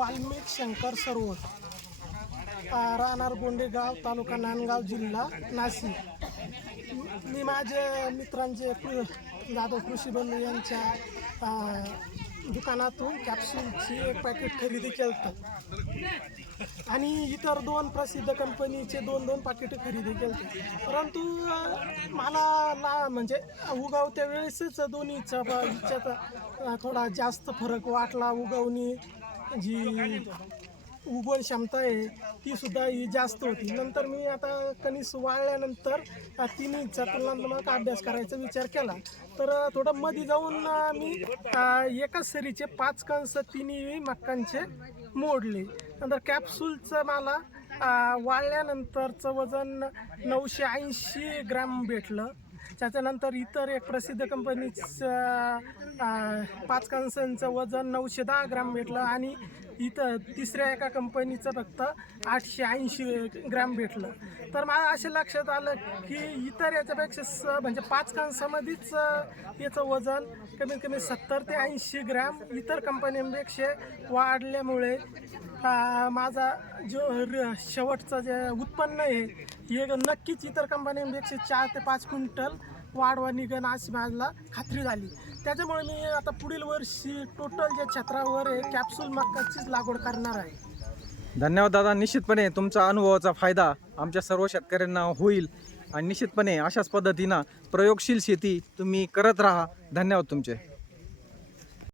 वाल्मिक शंकर सरोवर, राहणार गोंडेगाव, तालुका नांदगाव, जिल्हा नाशिक. मी माझे मित्रांचे जाधव कृषी बंधू यांच्या दुकानातून कॅप्सूलची एक पॅकेट खरेदी केलं आणि इतर 2 प्रसिद्ध कंपनीचे 2 पाकिटे खरेदी केली. परंतु मला म्हणजे उगवत्या वेळेसच दोन्हीचा ह्याच्यात थोडा जास्त फरक वाटला. उगवणी जी उगवण क्षमता आहे ती सुद्धा ही जास्त होती. नंतर मी आता कणीस वाळल्यानंतर तिन्हीचा तुलनात्मक अभ्यास करायचा विचार केला. तर थोडं मध्ये जाऊन मी एकाच सरीचे 5 कणस तिन्ही मक्कांचे मोडले. नंतर कॅप्सूलचं मला वाळल्यानंतरचं वजन 980 ग्रॅम भेटलं. त्याच्यानंतर इतर एक प्रसिद्ध कंपनीचं 5 कणसांचं वजन 910 ग्रॅम भेटलं आणि इथं तिसऱ्या एका कंपनीचं फक्त 880 ग्रॅम भेटलं. तर मला असं लक्षात आलं की इतर याच्यापेक्षा म्हणजे 5 कणसामध्येच याचं वजन कमीत कमी 70 ते 80 ग्रॅम इतर कंपन्यांपेक्षा वाढल्यामुळे माझा जो शेवटचं जे उत्पन्न आहे हे नक्कीच इतर कंपन्यांपेक्षा 4 ते 5 क्विंटल वाढवा निघण अशी मला खात्री झाली. त्याच्यामुळे मी आता पुढील वर्षी टोटल ज्या क्षेत्रावर आहे कॅप्सूल मक्काचीच लागवड करणार आहे. धन्यवाद दादा. निश्चितपणे तुमचा अनुभवाचा फायदा आमच्या सर्व शेतकऱ्यांना होईल आणि निश्चितपणे अशाच पद्धतीनं प्रयोगशील शेती तुम्ही करत राहा. धन्यवाद तुमचे.